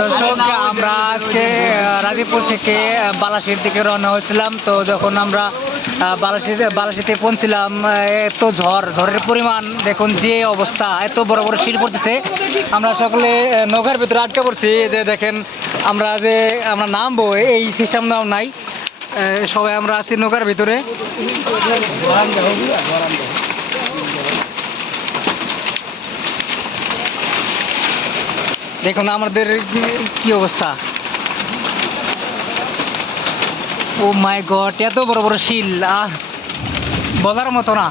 দর্শক আমরা আজকে আহ, রাজীবপুর থেকে বালাসির দিকে রওনা হয়েছিলাম। তো যখন আমরা বালাসিতে বালাসিতে পৌঁছছিলাম আহ, এত ঝড় ঝড়ের পরিমাণ দেখুন যে অবস্থা এত বড় বড় শিল পড়তেছে। আমরা সকলে নৌকার ভিতরে আটকে পড়ছি যে দেখেন আমরা যে আমরা নামবো এই সিস্টেম নাম নাই। সবাই আমরা আছি নৌকার ভিতরে। দেখুন আমাদের কি- অবস্থা? ও মাই গড এত বড় বড় শিল আহ বলার মতো না।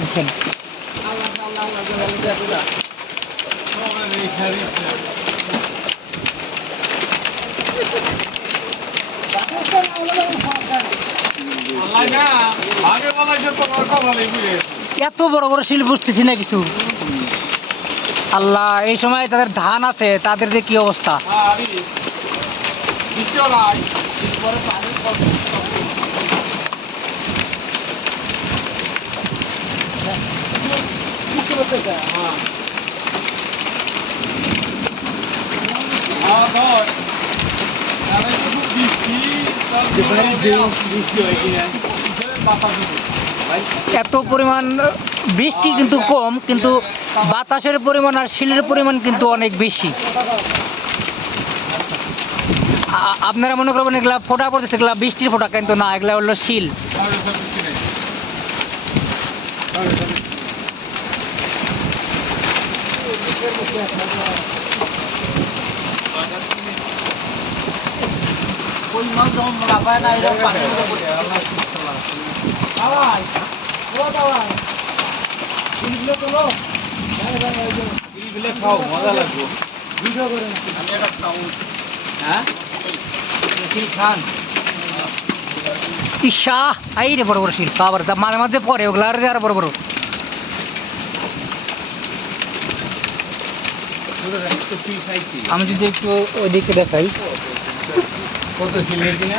দেখেন। এত বড় বড় শিল বুঝতেছি না কিছু। আল্লাহ, এই সময় যাদের ধান আছে, তাদের যে কি অবস্থা? এত পরিমাণ বৃষ্টি কিন্তু কম, কিন্তু বাতাসের পরিমাণ আর শিলের পরিমাণ কিন্তু অনেক বেশি। আপনারা মনে করবেন এগুলা ফোটা পড়তেছে, এগুলা বৃষ্টির ফোটা, কিন্তু না, এগুলা হলো শিল। ইশা আই রে বড় বড় শিল আবার যা মাঝে মাঝে পরে ওগুলা আর আর বড় বড়। আমি যদি একটু ওইদিকে দেখাই। কত সিলের কিনা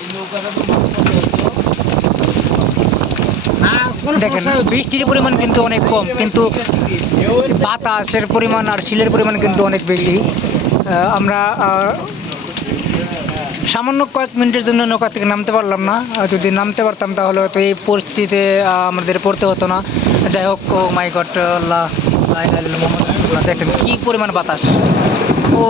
এই নৌকাটা তো মাছ কত হতো? দেখেন। বৃষ্টির পরিমাণ কিন্তু অনেক কম কিন্তু বাতাসের পরিমাণ আর শিলের পরিমাণ কিন্তু অনেক বেশি। আমরা সামান্য কয়েক মিনিটের জন্য নৌকা থেকে নামতে পারলাম না। যদি নামতে পারতাম তাহলে হয়তো এই পরিস্থিতিতে আমাদের পড়তে হতো না। যাই হোক ও মাই গড আল্লাহ। দেখেন কি পরিমাণ বাতাস। ও।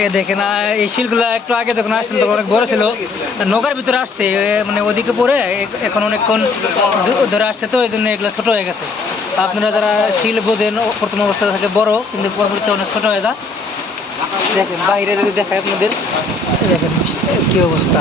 এ দেখেন এই শিলগুলো একটু আগে যখন আসছিল, তখন অনেক বড় ছিল। নৌকার ভিতরে আসছে মানে ওদিকে পরে এখন অনেকক্ষণ ধরে আসছে, তো এই জন্য এগুলো ছোট হয়ে গেছে। আপনারা যারা শিল বোঝেন প্রথম অবস্থা থাকে বড়, কিন্তু পরবর্তীতে অনেক ছোট হয়ে যায় দেখেন, বাইরে যদি দেখায় আপনাদের দেখেন, কি অবস্থা।